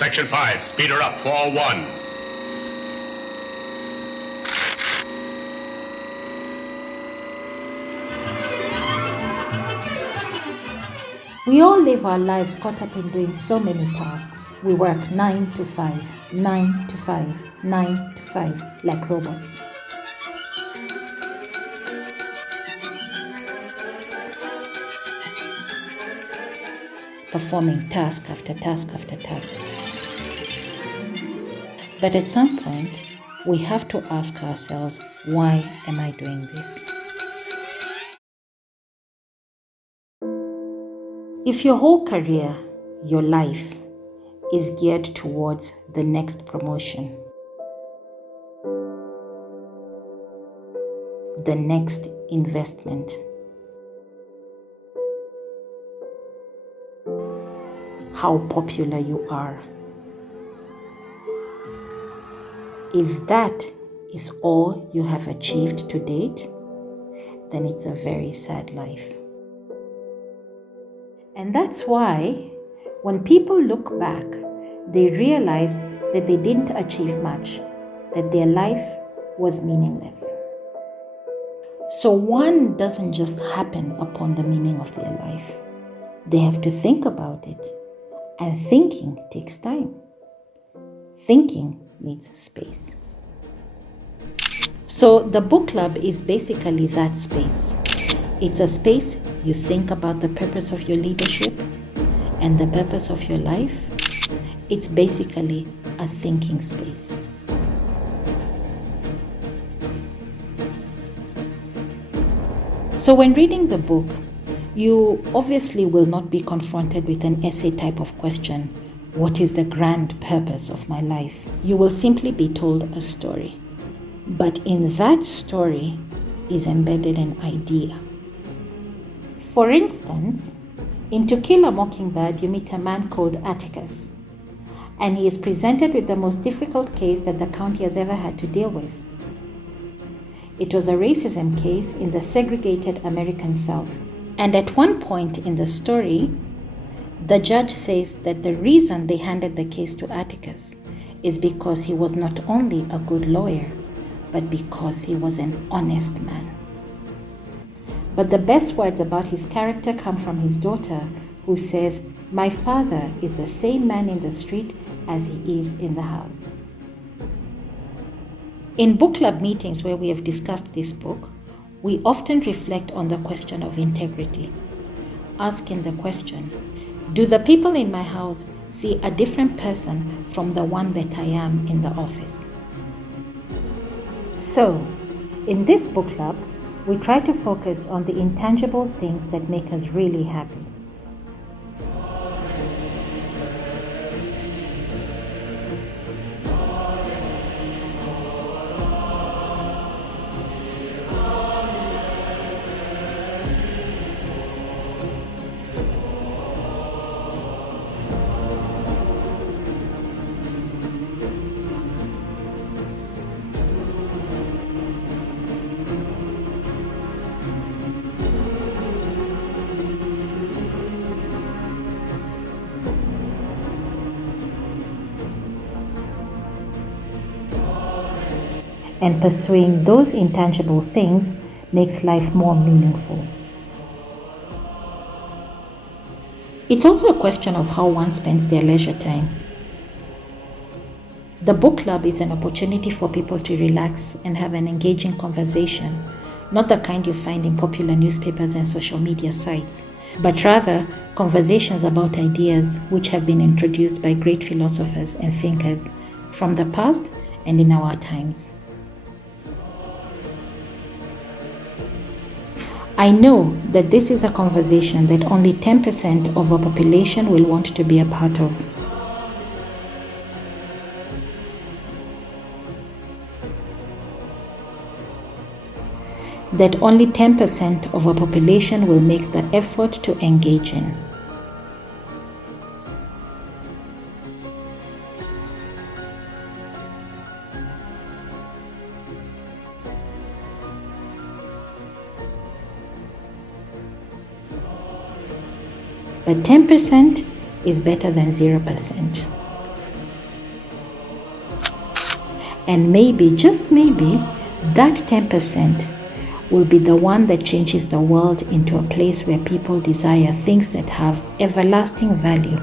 Section 5, speed her up, fall 1. We all live our lives caught up in doing so many tasks. We work 9 to 5, 9 to 5, 9 to 5, like robots. Performing task after task after task. But at some point, we have to ask ourselves, why am I doing this? If your whole career, your life, is geared towards the next promotion, the next investment, how popular you are, if that is all you have achieved to date, then it's a very sad life. And that's why when people look back, they realize that they didn't achieve much, that their life was meaningless. So one doesn't just happen upon the meaning of their life. They have to think about it. And thinking takes time. Thinking needs space. So the book club is basically that space. It's a space you think about the purpose of your leadership and the purpose of your life. It's basically a thinking space. So when reading the book, you obviously will not be confronted with an essay type of question, what is the grand purpose of my life? You will simply be told a story. But in that story is embedded an idea. For instance, in To Kill a Mockingbird, you meet a man called Atticus, and he is presented with the most difficult case that the county has ever had to deal with. It was a racism case in the segregated American South. And at one point in the story, the judge says that the reason they handed the case to Atticus is because he was not only a good lawyer, but because he was an honest man. But the best words about his character come from his daughter, who says, "My father is the same man in the street as he is in the house." In book club meetings where we have discussed this book, we often reflect on the question of integrity, asking the question, do the people in my house see a different person from the one that I am in the office? So, in this book club, we try to focus on the intangible things that make us really happy. And pursuing those intangible things makes life more meaningful. It's also a question of how one spends their leisure time. The book club is an opportunity for people to relax and have an engaging conversation, not the kind you find in popular newspapers and social media sites, but rather conversations about ideas which have been introduced by great philosophers and thinkers from the past and in our times. I know that this is a conversation that only 10% of our population will want to be a part of. That only 10% of our population will make the effort to engage in. But 10% is better than 0%. And maybe, just maybe, that 10% will be the one that changes the world into a place where people desire things that have everlasting value.